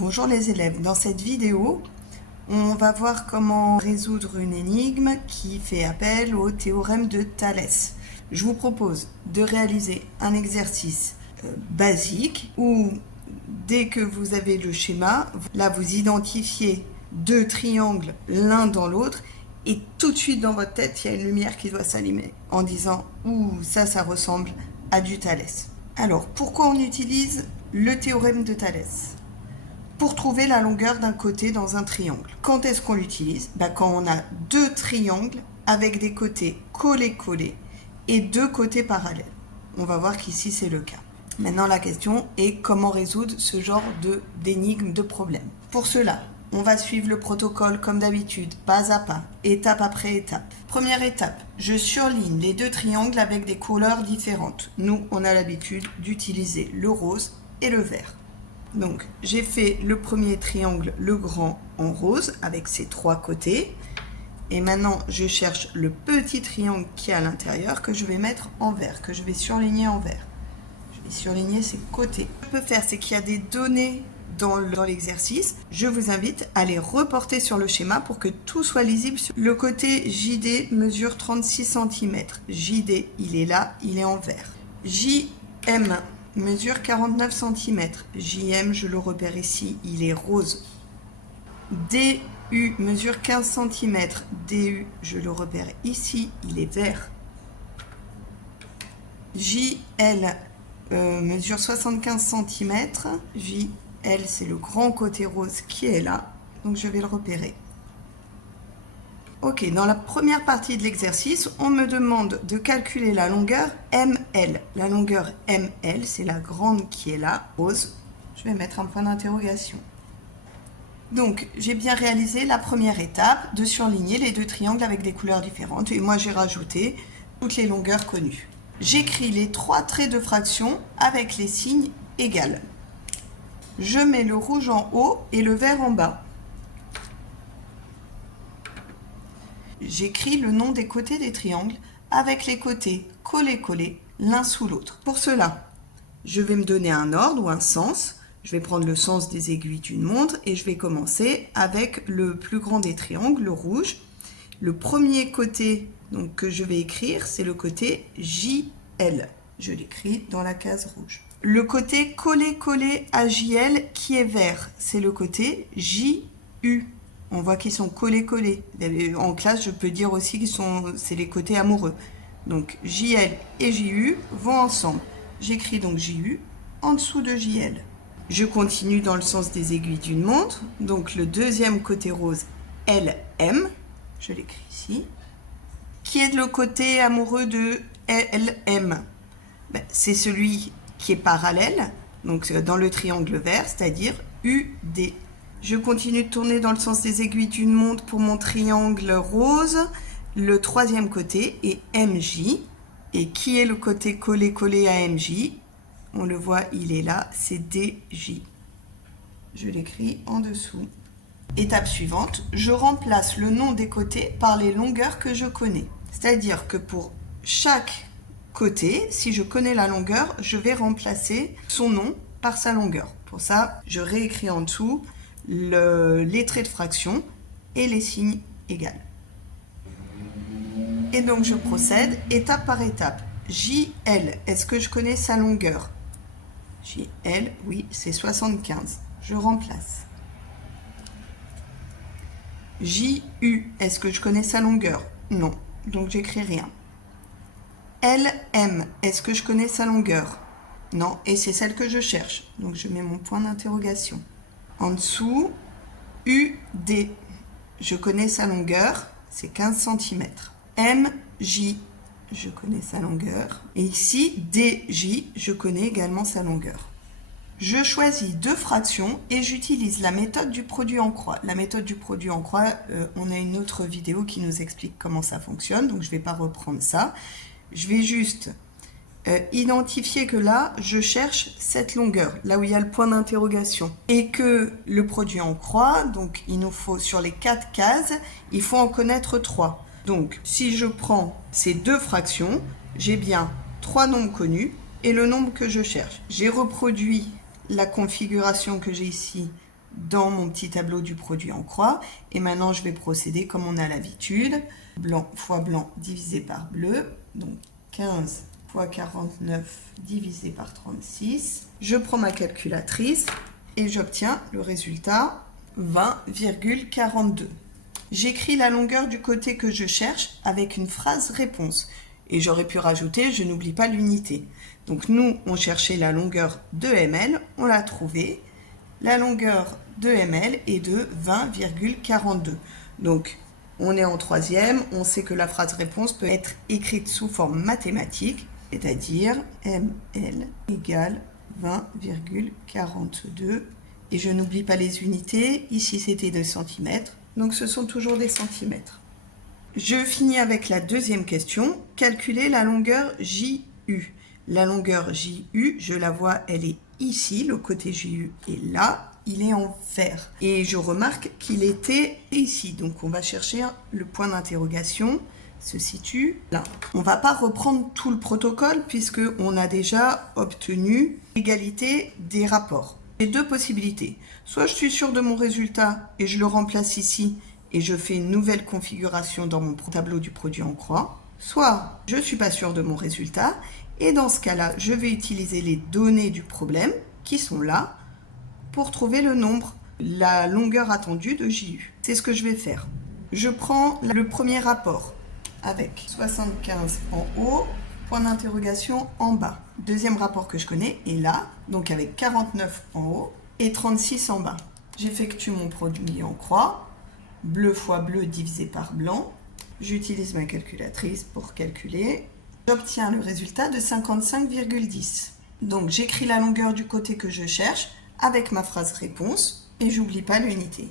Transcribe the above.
Bonjour les élèves, dans cette vidéo, on va voir comment résoudre une énigme qui fait appel au théorème de Thalès. Je vous propose de réaliser un exercice basique où dès que vous avez le schéma, là vous identifiez deux triangles l'un dans l'autre et tout de suite dans votre tête, il y a une lumière qui doit s'allumer en disant « Ouh, ça ressemble à du Thalès ». Alors, pourquoi on utilise le théorème de Thalès ? Pour trouver la longueur d'un côté dans un triangle. Quand est-ce qu'on l'utilise ? Quand on a deux triangles avec des côtés collés-collés et deux côtés parallèles. On va voir qu'ici c'est le cas. Maintenant la question est comment résoudre ce genre d'énigme, de problème. Pour cela, on va suivre le protocole comme d'habitude, pas à pas, étape après étape. Première étape, je surligne les deux triangles avec des couleurs différentes. Nous, on a l'habitude d'utiliser le rose et le vert. Donc, j'ai fait le premier triangle, le grand, en rose, avec ses trois côtés. Et maintenant, je cherche le petit triangle qui est à l'intérieur, que je vais mettre en vert, que je vais surligner en vert. Je vais surligner ses côtés. Ce que je peux faire, c'est qu'il y a des données dans l'exercice. Je vous invite à les reporter sur le schéma pour que tout soit lisible. Le côté JD mesure 36 cm. JD, il est là, il est en vert. JM mesure 49 cm. JM, je le repère ici, il est rose. DU mesure 15 cm. DU, je le repère ici, il est vert. JL mesure 75 cm. JL, c'est le grand côté rose qui est là, donc je vais le repérer. Ok, dans la première partie de l'exercice, on me demande de calculer la longueur ML. La longueur ML, c'est la grande qui est là, rose. Je vais mettre un point d'interrogation. Donc, j'ai bien réalisé la première étape de surligner les deux triangles avec des couleurs différentes. Et moi, j'ai rajouté toutes les longueurs connues. J'écris les trois traits de fraction avec les signes égaux. Je mets le rouge en haut et le vert en bas. J'écris le nom des côtés des triangles avec les côtés collés-collés l'un sous l'autre. Pour cela, je vais me donner un ordre ou un sens. Je vais prendre le sens des aiguilles d'une montre et je vais commencer avec le plus grand des triangles, le rouge. Le premier côté donc, que je vais écrire, c'est le côté JL. Je l'écris dans la case rouge. Le côté collé-collé à JL qui est vert, c'est le côté JU. On voit qu'ils sont collés-collés. En classe, je peux dire aussi que c'est les côtés amoureux. Donc, JL et JU vont ensemble. J'écris donc JU en dessous de JL. Je continue dans le sens des aiguilles d'une montre. Donc, le deuxième côté rose, LM, je l'écris ici, qui est le côté amoureux de LM. C'est celui qui est parallèle, donc dans le triangle vert, c'est-à-dire UD. Je continue de tourner dans le sens des aiguilles d'une montre pour mon triangle rose. Le troisième côté est MJ. Et qui est le côté collé-collé à MJ? On le voit, il est là, c'est DJ. Je l'écris en dessous. Étape suivante, je remplace le nom des côtés par les longueurs que je connais. C'est-à-dire que pour chaque côté, si je connais la longueur, je vais remplacer son nom par sa longueur. Pour ça, je réécris en dessous les traits de fraction et les signes égaux. Et donc je procède étape par étape. JL, est-ce que je connais sa longueur? JL, oui, c'est 75. Je remplace. JU, est-ce que je connais sa longueur? Non, donc j'écris rien. LM, est-ce que je connais sa longueur? Non, et c'est celle que je cherche. Donc je mets mon point d'interrogation. En dessous, UD, je connais sa longueur, c'est 15 cm. MJ, je connais sa longueur. Et ici, DJ, je connais également sa longueur. Je choisis deux fractions et j'utilise la méthode du produit en croix. La méthode du produit en croix, on a une autre vidéo qui nous explique comment ça fonctionne, donc je ne vais pas reprendre ça. Je vais juste identifier que là, je cherche cette longueur, là où il y a le point d'interrogation. Et que le produit en croix, donc il nous faut sur les 4 cases, il faut en connaître 3. Donc, si je prends ces deux fractions, j'ai bien 3 nombres connus et le nombre que je cherche. J'ai reproduit la configuration que j'ai ici dans mon petit tableau du produit en croix. Et maintenant, je vais procéder comme on a l'habitude. Blanc fois blanc divisé par bleu. Donc 15 fois 49 divisé par 36. Je prends ma calculatrice et j'obtiens le résultat 20,42. J'écris la longueur du côté que je cherche avec une phrase réponse. Et j'aurais pu rajouter, je n'oublie pas l'unité. Donc nous, on cherchait la longueur de ml, on l'a trouvée. La longueur de ml est de 20,42. Donc on est en troisième, on sait que la phrase réponse peut être écrite sous forme mathématique, c'est-à-dire ml égale 20,42. Et je n'oublie pas les unités, ici c'était des centimètres, donc ce sont toujours des centimètres. Je finis avec la deuxième question, calculer la longueur JU. La longueur JU, je la vois, elle est ici, le côté JU est là, il est en vert. Et je remarque qu'il était ici, donc on va chercher le point d'interrogation, se situe là. On ne va pas reprendre tout le protocole puisqu'on a déjà obtenu l'égalité des rapports. J'ai deux possibilités. Soit je suis sûr de mon résultat et je le remplace ici et je fais une nouvelle configuration dans mon tableau du produit en croix. Soit je ne suis pas sûr de mon résultat et dans ce cas-là, je vais utiliser les données du problème qui sont là pour trouver le nombre, la longueur attendue de JU. C'est ce que je vais faire. Je prends le premier rapport avec 75 en haut, point d'interrogation en bas. Deuxième rapport que je connais est là, donc avec 49 en haut et 36 en bas. J'effectue mon produit en croix, bleu fois bleu divisé par blanc. J'utilise ma calculatrice pour calculer. J'obtiens le résultat de 55,10. Donc j'écris la longueur du côté que je cherche avec ma phrase réponse et j'oublie pas l'unité.